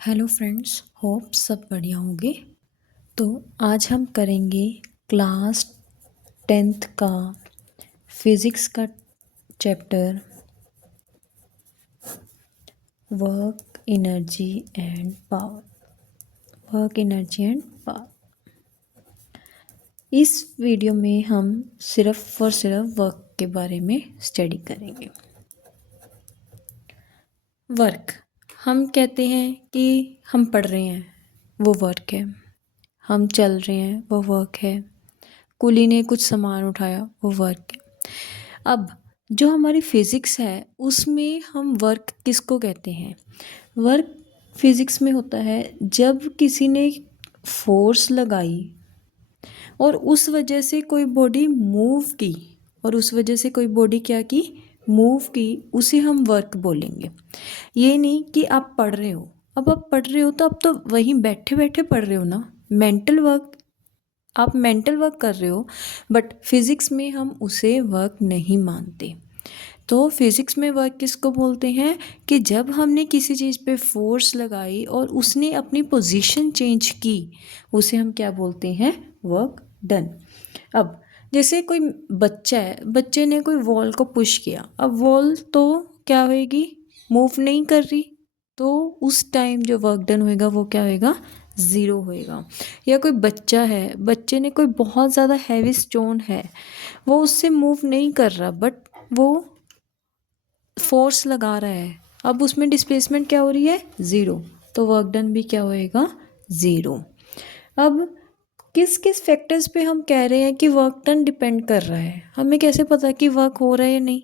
Hello friends, hope सब बढ़िया होंगे। तो आज हम करेंगे क्लास 10th का फिज़िक्स का chapter work energy and power. इस वीडियो में हम सिर्फ और सिर्फ वर्क के बारे में स्टडी करेंगे। वर्क, हम कहते हैं कि हम पढ़ रहे हैं, वो वर्क है। हम चल रहे हैं, वो वर्क है। कुली ने कुछ सामान उठाया, वो वर्क है। अब जो हमारी फिज़िक्स है उसमें हम वर्क किसको कहते हैं? वर्क फिज़िक्स में होता है जब किसी ने फोर्स लगाई और उस वजह से कोई बॉडी मूव की, और उस वजह से कोई बॉडी क्या की, मूव की, उसे हम वर्क बोलेंगे। ये नहीं कि आप पढ़ रहे हो। अब आप पढ़ रहे हो तो आप तो वहीं बैठे बैठे पढ़ रहे हो ना, मेंटल वर्क, आप मेंटल वर्क कर रहे हो। बट फिज़िक्स में हम उसे वर्क नहीं मानते। तो फिज़िक्स में वर्क किसको बोलते हैं कि जब हमने किसी चीज़ पे फोर्स लगाई और उसने अपनी पोजीशन चेंज की, उसे हम क्या बोलते हैं? Work done. अब जैसे कोई बच्चा है, बच्चे ने कोई वॉल को पुश किया, अब वॉल तो क्या होएगी? मूव नहीं कर रही। तो उस टाइम जो वर्क डन होएगा वो क्या होएगा? ज़ीरो होएगा। या कोई बच्चा है, बच्चे ने कोई बहुत ज़्यादा हैवी स्टोन है, वो उससे मूव नहीं कर रहा, बट वो फोर्स लगा रहा है। अब उसमें डिस्प्लेसमेंट क्या हो रही है? ज़ीरो। तो वर्क डन भी क्या होएगा? ज़ीरो। अब किस किस फैक्टर्स पे हम कह रहे हैं कि वर्क डन डिपेंड कर रहा है? हमें कैसे पता कि वर्क हो रहा है या नहीं?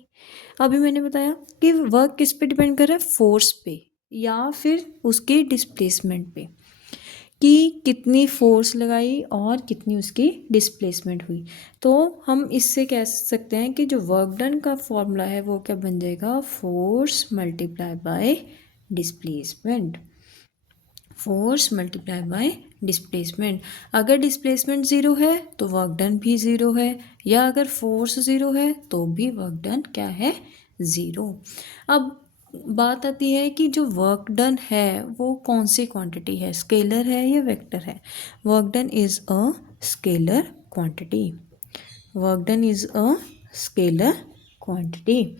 अभी मैंने बताया कि वर्क किस पे डिपेंड कर रहा है? फोर्स पे या फिर उसके डिस्प्लेसमेंट पे, कि कितनी फोर्स लगाई और कितनी उसकी डिस्प्लेसमेंट हुई। तो हम इससे कह सकते हैं कि जो वर्क डन का फॉर्मूला है वो क्या बन जाएगा? Force multiply by displacement. Force multiply by displacement. अगर डिस्प्लेसमेंट ज़ीरो है तो वर्क डन भी ज़ीरो है, या अगर फोर्स ज़ीरो है तो भी वर्क डन क्या है? ज़ीरो। अब बात आती है कि जो वर्क डन है वो कौन सी क्वांटिटी है? स्केलर है या वेक्टर है? Work done is a scalar quantity. Work done is a scalar quantity.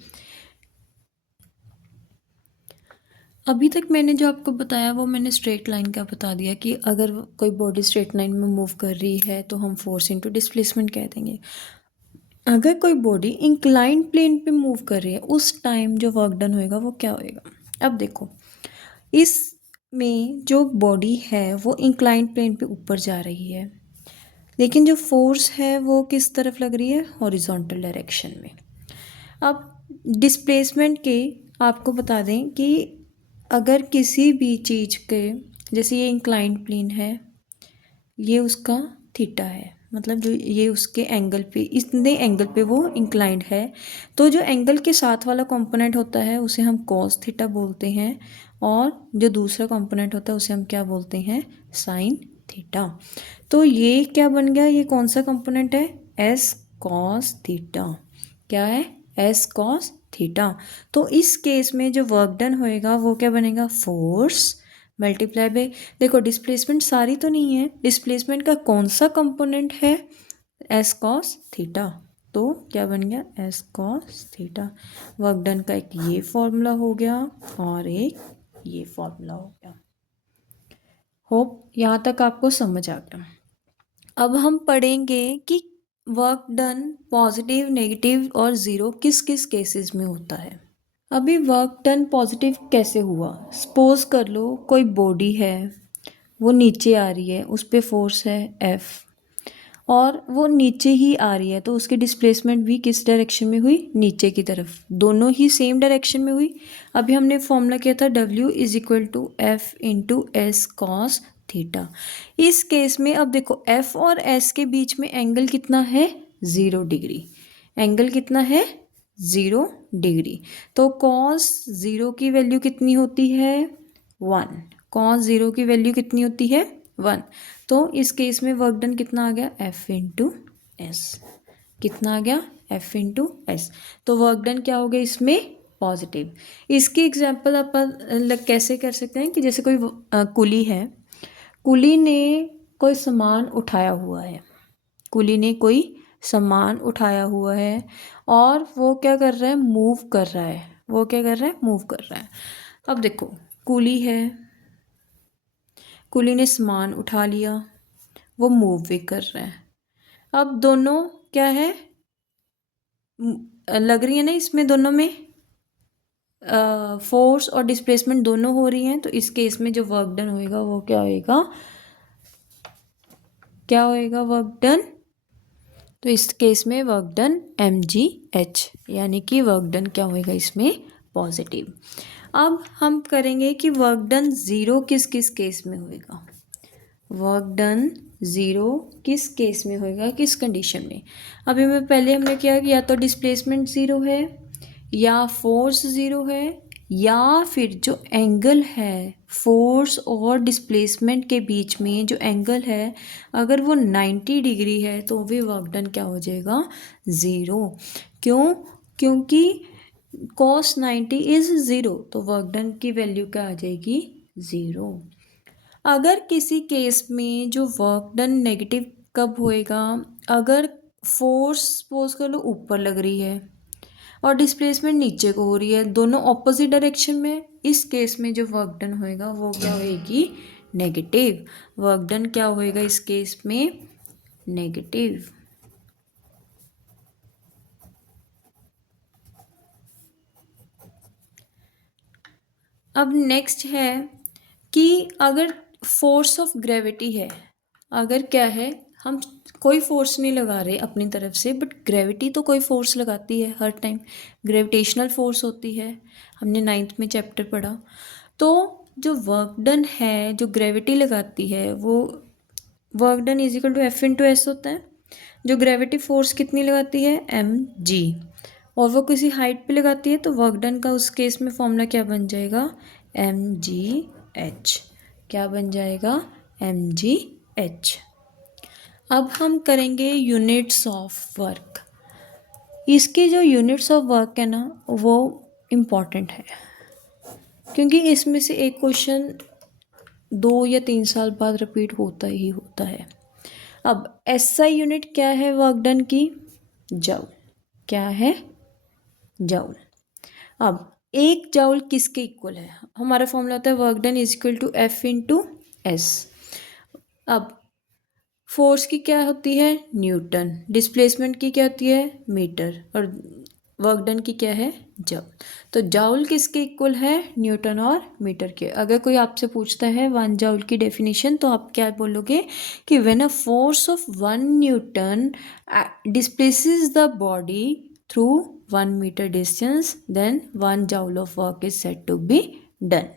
अभी तक मैंने जो आपको बताया वो मैंने स्ट्रेट लाइन का बता दिया कि अगर कोई बॉडी स्ट्रेट लाइन में मूव कर रही है तो हम फोर्स इनटू डिस्प्लेसमेंट कह देंगे। अगर कोई बॉडी इंक्लाइन प्लेन पे मूव कर रही है उस टाइम जो वर्क डन होएगा वो क्या होएगा? अब देखो, इसमें जो बॉडी है वो इंक्लाइन प्लेन पे ऊपर जा रही है, लेकिन जो फोर्स है वो किस तरफ लग रही है? हॉरिजॉन्टल डायरेक्शन में। अब डिस्प्लेसमेंट के आपको बता दें कि अगर किसी भी चीज़ के, जैसे ये इंक्लाइंड प्लेन है, ये उसका थीटा है, मतलब जो ये उसके एंगल पे, इतने एंगल पे वो इंक्लाइंड है, तो जो एंगल के साथ वाला कंपोनेंट होता है उसे हम कॉस थीटा बोलते हैं, और जो दूसरा कंपोनेंट होता है उसे हम क्या बोलते हैं? Sine theta. तो ये क्या बन गया? ये कौन सा कंपोनेंट है? S cos theta. क्या है? S cos theta. तो इस केस में जो वर्क डन होएगा वो क्या बनेगा? फोर्स मल्टीप्लाई बाय, देखो डिस्प्लेसमेंट सारी तो नहीं है, डिस्प्लेसमेंट का कौन सा कंपोनेंट है? S cos theta. तो क्या बन गया? S cos theta. Work done का एक ये फॉर्मूला हो गया और एक ये फॉर्मूला हो गया। होप यहाँ तक आपको समझ आ गया। अब हम पढ़ेंगे कि वर्क डन पॉजिटिव, नेगेटिव और ज़ीरो किस किस केसेस में होता है। अभी वर्क डन पॉजिटिव कैसे हुआ? सपोज कर लो कोई बॉडी है, वो नीचे आ रही है, उस पर फोर्स है एफ, और वो नीचे ही आ रही है, तो उसकी डिस्प्लेसमेंट भी किस डायरेक्शन में हुई? नीचे की तरफ। दोनों ही सेम डायरेक्शन में हुई। अभी हमने फॉर्मूला किया था W is equal to F into S cos theta. इस केस में अब देखो F और S के बीच में एंगल कितना है? 0 डिग्री। एंगल कितना है? 0 डिग्री। तो कॉस 0 की वैल्यू कितनी होती है? 1। कॉस 0 की वैल्यू कितनी होती है? 1। तो इस केस में वर्क डन कितना आ गया? F into S. कितना आ गया? F into S. तो वर्क डन क्या हो गया इसमें? पॉजिटिव। इसकी एग्जांपल अपन कैसे कर सकते हैं कि जैसे कोई कुली है, कुली ने कोई सामान उठाया हुआ है, कुली ने कोई सामान उठाया हुआ है और वो क्या कर रहा है, मूव कर रहा है, वो क्या कर रहा है, मूव कर रहा है। अब देखो कुली है, कुली ने सामान उठा लिया, वो मूव भी कर रहा है। अब दोनों क्या है, लग रही है ना इसमें दोनों में फोर्स और डिस्प्लेसमेंट दोनों हो रही हैं, तो इस केस में जो वर्क डन होएगा वो क्या होएगा, क्या होएगा, वर्क डन। तो इस केस में वर्क डन mgh, यानी कि वर्क डन क्या होएगा इसमें, पॉजिटिव। अब हम करेंगे कि वर्क डन ज़ीरो किस किस केस में होएगा, वर्क डन ज़ीरो किस केस में होएगा, किस कंडीशन में। अभी मैं पहले हमने किया कि या तो डिस्प्लेसमेंट ज़ीरो है, या फोर्स ज़ीरो है, या फिर जो एंगल है फोर्स और डिस्प्लेसमेंट के बीच में जो एंगल है अगर वो 90 डिग्री है तो भी वर्क डन क्या हो जाएगा, ज़ीरो। क्यों, क्योंकि cos 90 इज़ ज़ीरो, तो वर्क डन की वैल्यू क्या आ जाएगी, ज़ीरो। अगर किसी केस में जो वर्क डन नेगेटिव कब होएगा, अगर फोर्स सपोज कर लो ऊपर लग रही है और डिस्प्लेसमेंट नीचे को हो रही है, दोनों ऑपोजिट डायरेक्शन में, इस केस में जो वर्क डन होएगा वो क्या होएगी, नेगेटिव। वर्क डन क्या होएगा इस केस में, नेगेटिव। अब नेक्स्ट है कि अगर फोर्स ऑफ ग्रेविटी है, अगर क्या है, हम कोई फोर्स नहीं लगा रहे अपनी तरफ से, बट ग्रेविटी तो कोई फोर्स लगाती है हर टाइम, ग्रेविटेशनल फोर्स होती है, हमने 9th में चैप्टर पढ़ा। तो जो वर्क डन है जो ग्रेविटी लगाती है वो work done is equal to F into S होता है। जो ग्रेविटी फोर्स कितनी लगाती है, एम जी, और वो किसी हाइट पे लगाती है तो वर्क डन का उस केस में फॉर्मूला क्या बन जाएगा, एम जी एच। क्या बन जाएगा, एम जी एच। अब हम करेंगे यूनिट्स ऑफ वर्क। इसके जो यूनिट्स ऑफ वर्क है ना वो इम्पॉर्टेंट है, क्योंकि इसमें से एक क्वेश्चन 2 या 3 साल बाद रिपीट होता ही होता है। अब एसआई यूनिट क्या है वर्क डन की, जूल। क्या है, जूल। अब एक जूल किसके इक्वल है, हमारा फॉर्मूला होता है work done is equal to F into S. अब फोर्स की क्या होती है, न्यूटन, डिस्प्लेसमेंट की क्या होती है, मीटर, और वर्क डन की क्या है, जूल। तो जूल किसके इक्वल है, न्यूटन और मीटर के। अगर कोई आपसे पूछता है 1 जूल की डेफिनेशन तो आप क्या बोलोगे कि when a force of 1 newton displaces the body through 1 metre distance then 1 joule of work is said to be done.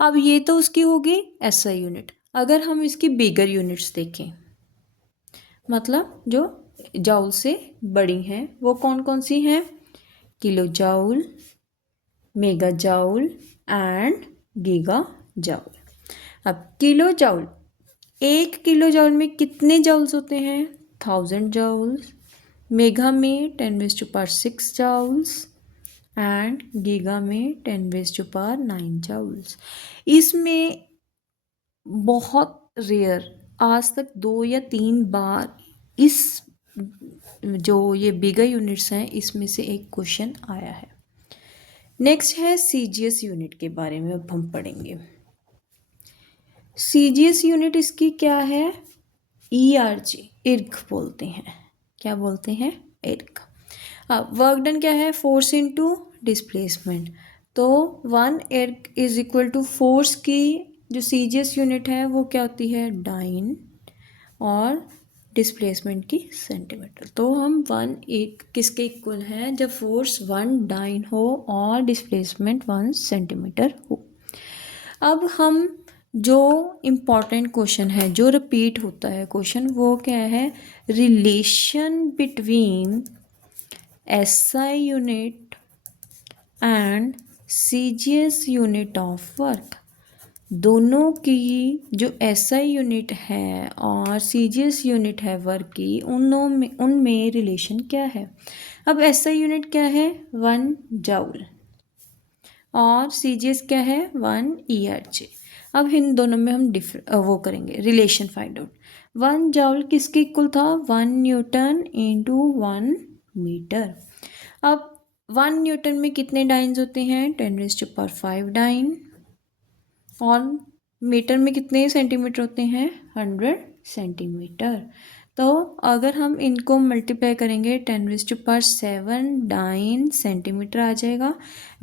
अब ये तो उसकी होगी एसआई यूनिट। अगर हम इसकी बिगर यूनिट्स देखें, मतलब जो जूल से बड़ी हैं, वो कौन कौन सी हैं, kilo joule, mega joule and giga joule. अब किलो जूल, 1 किलो जूल में कितने जूल्स होते हैं, 1000 जूल्स। मेगा में 10⁻⁶ जूल्स एंड गीगा में 10⁻⁹ जूल्स। इसमें बहुत रेयर, आज तक 2 या 3 बार इस जो ये बिगर यूनिट्स हैं इसमें से एक क्वेश्चन आया है। नेक्स्ट है सीजीएस यूनिट के बारे में अब हम पढ़ेंगे। सीजीएस यूनिट इसकी क्या है, ईआरजी, इर्ग बोलते हैं। क्या बोलते हैं, इर्ग। अब वर्क डन क्या है, फोर्स इनटू डिस्प्लेसमेंट। तो 1 इर्ग इज इक्वल टू फोर्स की जो सीजीएस यूनिट है वो क्या होती है, डाइन, और डिस्प्लेसमेंट की सेंटीमीटर। तो हम 1 एक किसके इक्वल है, जब फोर्स 1 डाइन हो और डिस्प्लेसमेंट 1 सेंटीमीटर हो। अब हम जो इम्पॉर्टेंट क्वेश्चन है जो रिपीट होता है क्वेश्चन वो क्या है, relation between SI unit and CGS unit of work. दोनों की जो एसआई यूनिट है और सीजीएस यूनिट है वर्क की, उनमें रिलेशन क्या है। अब एसआई यूनिट क्या है, 1 जूल, और CGS क्या है 1 ERJ। अब इन दोनों में हम वो करेंगे रिलेशन फाइंड आउट। 1 जॉल किसके इक्वल था 1 न्यूटन इंटू 1 मीटर। अब 1 न्यूटन में कितने डाइन्स होते हैं 10⁵ डाइन, और मीटर में कितने सेंटीमीटर होते हैं 100 सेंटीमीटर। तो अगर हम इनको मल्टीप्लाई करेंगे 10⁷ डाइन सेंटीमीटर आ जाएगा।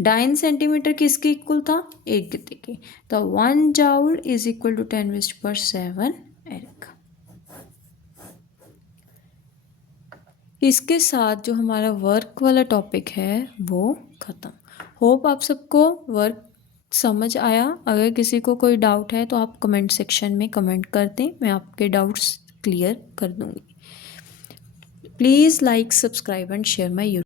डाइन सेंटीमीटर किसके इक्वल था 1 गति के, तो 1 joule is equal to 10⁷ erg. इसके साथ जो हमारा वर्क वाला टॉपिक है वो ख़त्म। होप आप सबको वर्क समझ आया। अगर किसी को कोई डाउट है तो आप कमेंट सेक्शन में कमेंट कर दें, मैं आपके डाउट्स क्लियर कर दूँगी। Please like, subscribe and share my YouTube.